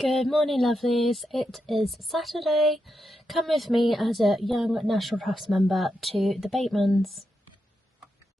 Good morning, lovelies. It is Saturday. Come with me as a young National Trust member to the Bateman'S.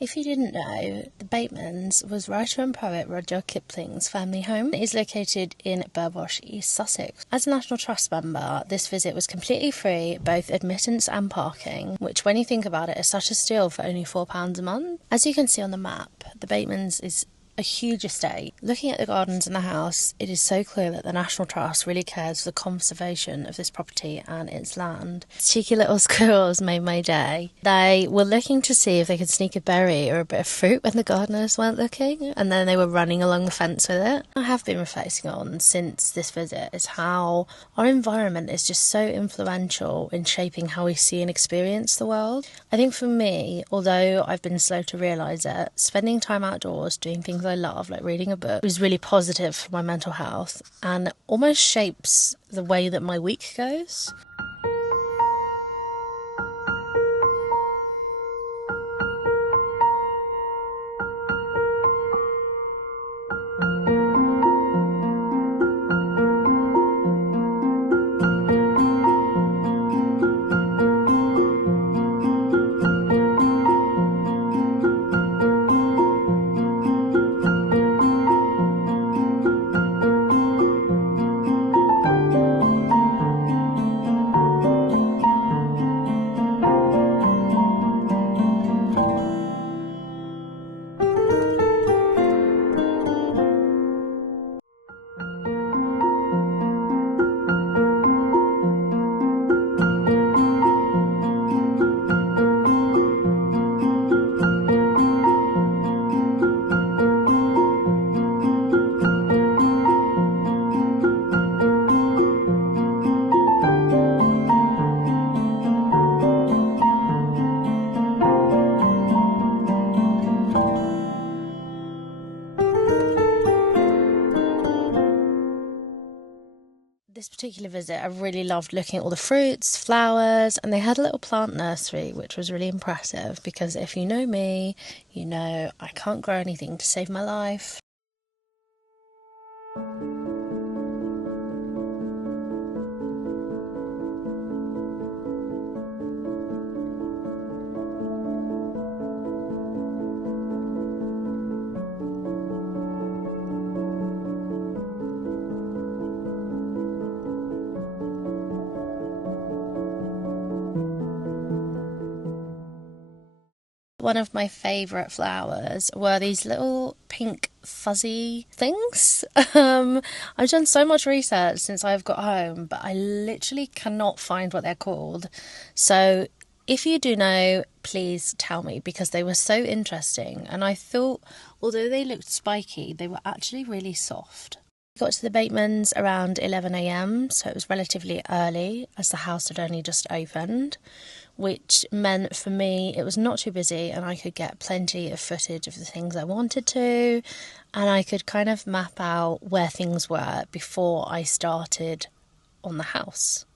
If you didn't know, the Bateman'S was writer and poet Rudyard Kipling's family home. It is located in Burwash, East Sussex. As a National Trust member, this visit was completely free, both admittance and parking, which when you think about it is such a steal for only £4 a month. As you can see on the map, the Bateman'S is a huge estate. Looking at the gardens and the house, it is so clear that the National Trust really cares for the conservation of this property and its land. Cheeky little squirrels made my day. They were looking to see if they could sneak a berry or a bit of fruit when the gardeners weren't looking, and then they were running along the fence with it. I have been reflecting on since this visit is how our environment is just so influential in shaping how we see and experience the world. I think for me, although I've been slow to realise it, spending time outdoors doing things I love, like reading a book, was really positive for my mental health and almost shapes the way that my week goes. This particular visit, I really loved looking at all the fruits, flowers, and they had a little plant nursery, which was really impressive because if you know me, you know I can't grow anything to save my life. One of my favourite flowers were these little pink fuzzy things. I've done so much research since I've got home, but I literally cannot find what they're called. So if you do know, please tell me, because they were so interesting. And I thought, although they looked spiky, they were actually really soft. Got to the Bateman'S around 11 a.m, so it was relatively early as the house had only just opened, which meant for me it was not too busy and I could get plenty of footage of the things I wanted to, and I could kind of map out where things were before I started on the house.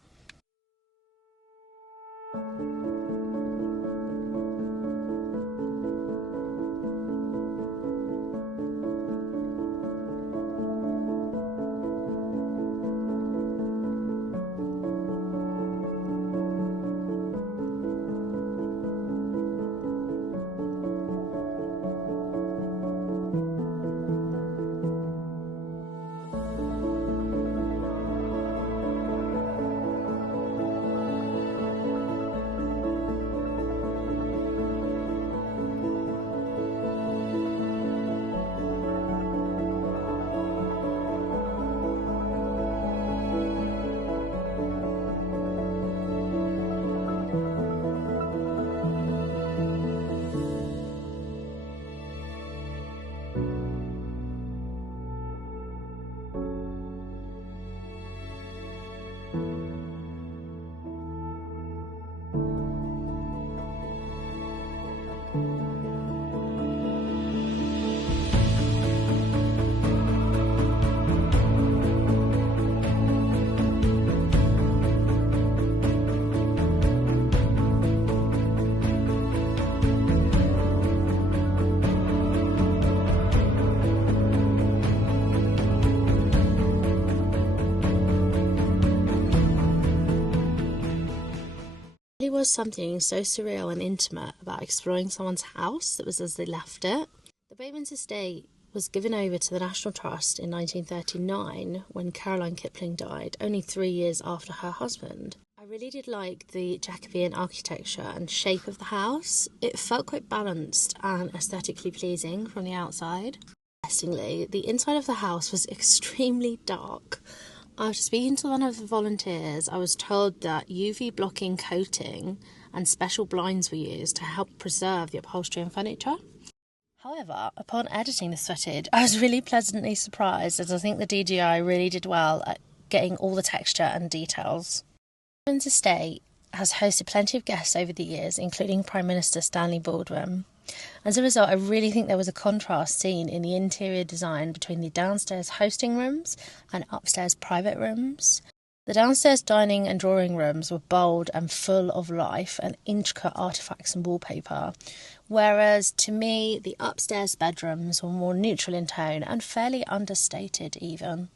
really was something so surreal and intimate about exploring someone's house that was as they left it. The Bateman'S estate was given over to the National Trust in 1939 when Caroline Kipling died, only 3 years after her husband. I really did like the Jacobean architecture and shape of the house. It felt quite balanced and aesthetically pleasing from the outside. Interestingly, the inside of the house was extremely dark. After speaking to one of the volunteers, I was told that UV blocking coating and special blinds were used to help preserve the upholstery and furniture. However, upon editing this footage, I was really pleasantly surprised, as I think the DJI really did well at getting all the texture and details. The Bateman'S estate has hosted plenty of guests over the years, including Prime Minister Stanley Baldwin. As a result, I really think there was a contrast seen in the interior design between the downstairs hosting rooms and upstairs private rooms. The downstairs dining and drawing rooms were bold and full of life and intricate artefacts and wallpaper, whereas to me the upstairs bedrooms were more neutral in tone and fairly understated even.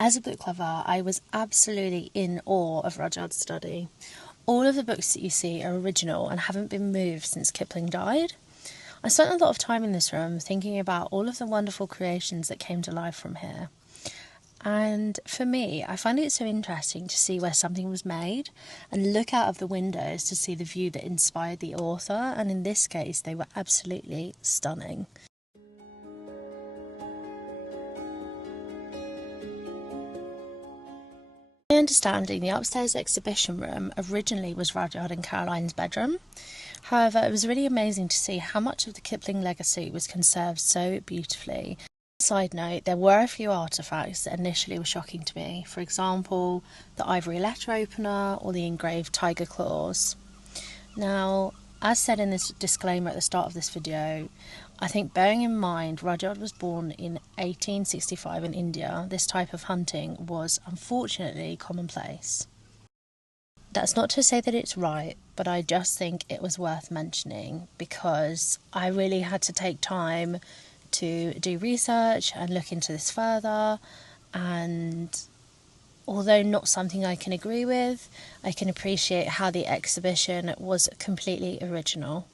As a book lover, I was absolutely in awe of Rudyard's study. All of the books that you see are original and haven't been moved since Kipling died. I spent a lot of time in this room thinking about all of the wonderful creations that came to life from here. And for me, I find it so interesting to see where something was made and look out of the windows to see the view that inspired the author, and in this case, they were absolutely stunning. My understanding, the upstairs exhibition room originally was Rudyard and Caroline's bedroom. However, it was really amazing to see how much of the Kipling legacy was conserved so beautifully. Side note, there were a few artefacts that initially were shocking to me. For example, the ivory letter opener or the engraved tiger claws. Now, as said in this disclaimer at the start of this video, I think bearing in mind Rudyard was born in 1865 in India, this type of hunting was unfortunately commonplace. That's not to say that it's right, but I just think it was worth mentioning because I really had to take time to do research and look into this further, and Although not something I can agree with, I can appreciate how the exhibition was completely original.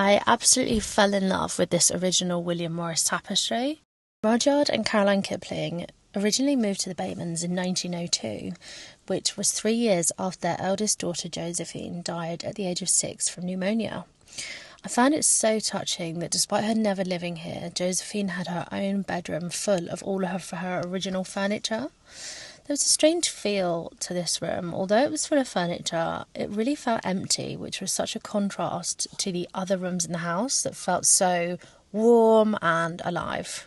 I absolutely fell in love with this original William Morris tapestry. Rudyard and Caroline Kipling originally moved to the Bateman'S in 1902, which was 3 years after their eldest daughter Josephine died at the age of 6 from pneumonia. I found it so touching that despite her never living here, Josephine had her own bedroom full of all of her original furniture. There was a strange feel to this room. Although it was full of furniture, it really felt empty, which was such a contrast to the other rooms in the house that felt so warm and alive.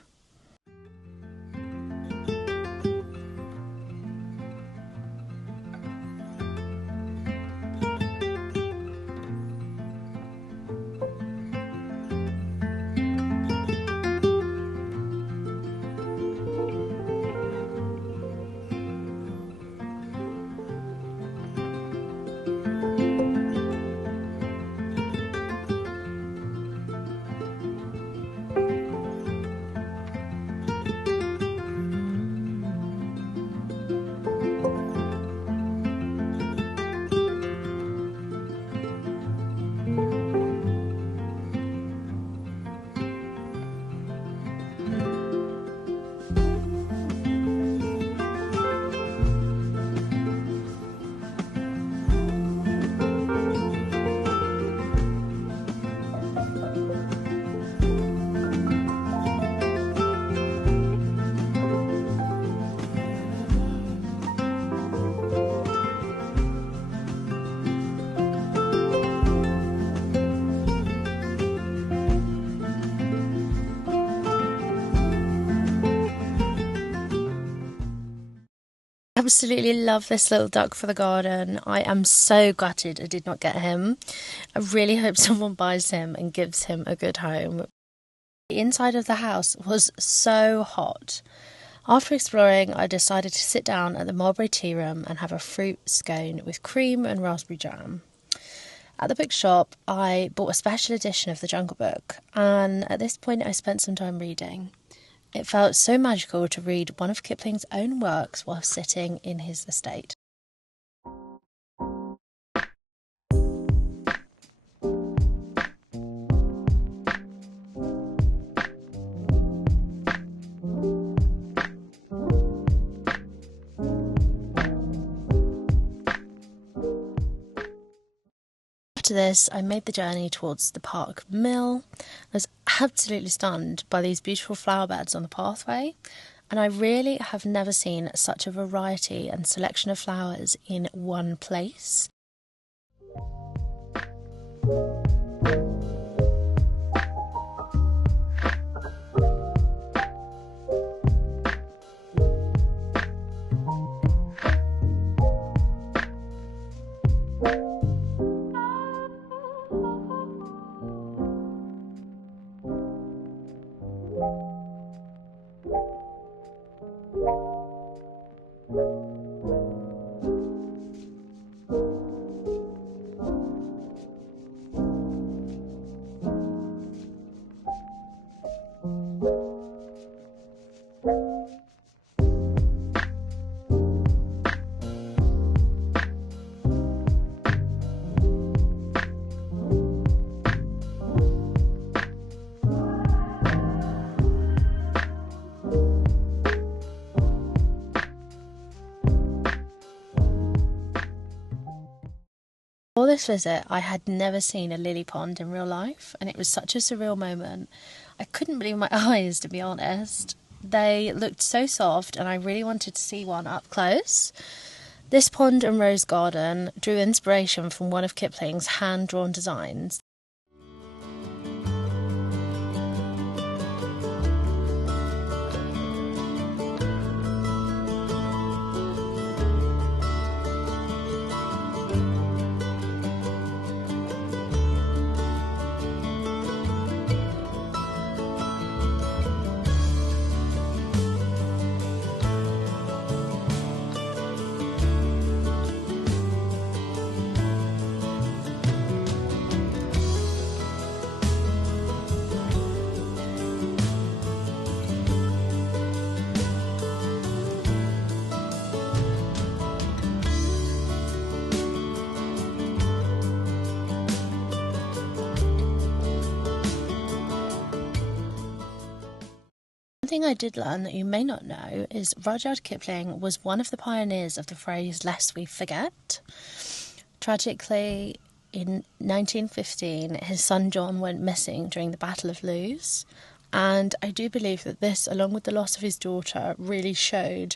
Absolutely love this little duck for the garden. I am so gutted I did not get him. I really hope someone buys him and gives him a good home. The inside of the house was so hot. After exploring, I decided to sit down at the Mulberry Tea Room and have a fruit scone with cream and raspberry jam. At the bookshop, I bought a special edition of The Jungle Book, and at this point I spent some time reading. It felt so magical to read one of Kipling's own works while sitting in his estate. After this, I made the journey towards the park mill. I was absolutely stunned by these beautiful flower beds on the pathway, and I really have never seen such a variety and selection of flowers in one place. For this visit, I had never seen a lily pond in real life, and it was such a surreal moment. I couldn't believe my eyes, to be honest. They looked so soft, and I really wanted to see one up close. This pond and rose garden drew inspiration from one of Kipling's hand-drawn designs. One thing I did learn that you may not know is Rudyard Kipling was one of the pioneers of the phrase "lest we forget." Tragically, in 1915, his son John went missing during the Battle of Lewes, and I do believe that this, along with the loss of his daughter, really showed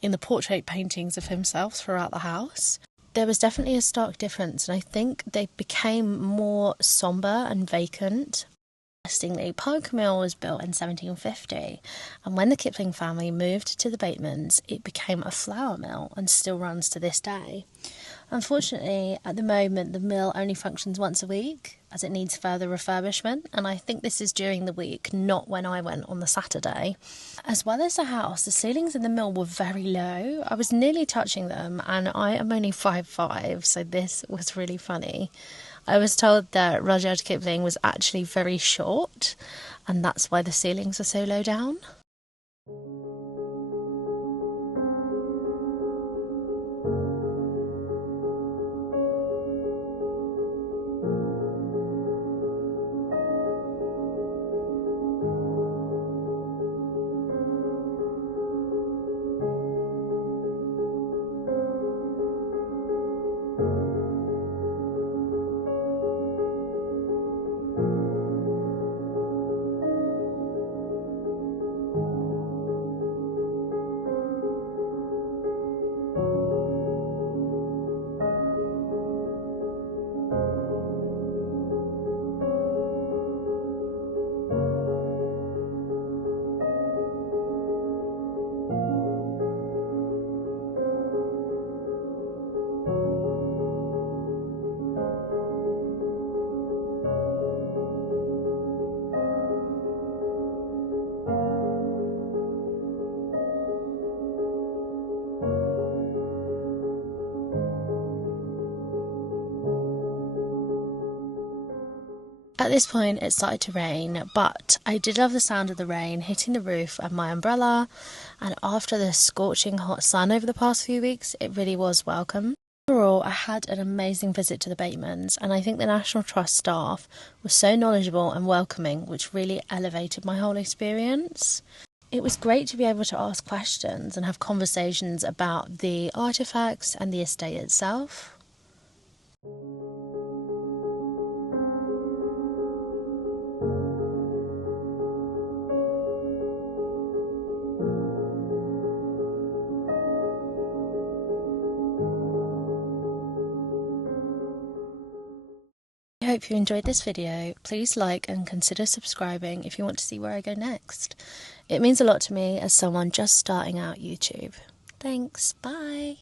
in the portrait paintings of himself throughout the house. There was definitely a stark difference, and I think they became more sombre and vacant. Interestingly, Park Mill was built in 1750, and when the Kipling family moved to the Bateman'S, it became a flour mill and still runs to this day. Unfortunately, at the moment, the mill only functions once a week as it needs further refurbishment, and I think this is during the week, not when I went on the Saturday. As well as the house, the ceilings in the mill were very low. I was nearly touching them, and I am only 5'5", so this was really funny. I was told that Rudyard Kipling was actually very short, and that's why the ceilings are so low down. At this point it started to rain, but I did love the sound of the rain hitting the roof and my umbrella, and after the scorching hot sun over the past few weeks, it really was welcome. Overall, I had an amazing visit to the Bateman'S, and I think the National Trust staff was so knowledgeable and welcoming, which really elevated my whole experience. It was great to be able to ask questions and have conversations about the artefacts and the estate itself. hope you enjoyed this video. Please like and consider subscribing if you want to see where I go next. It means a lot to me as someone just starting out YouTube. Thanks, bye!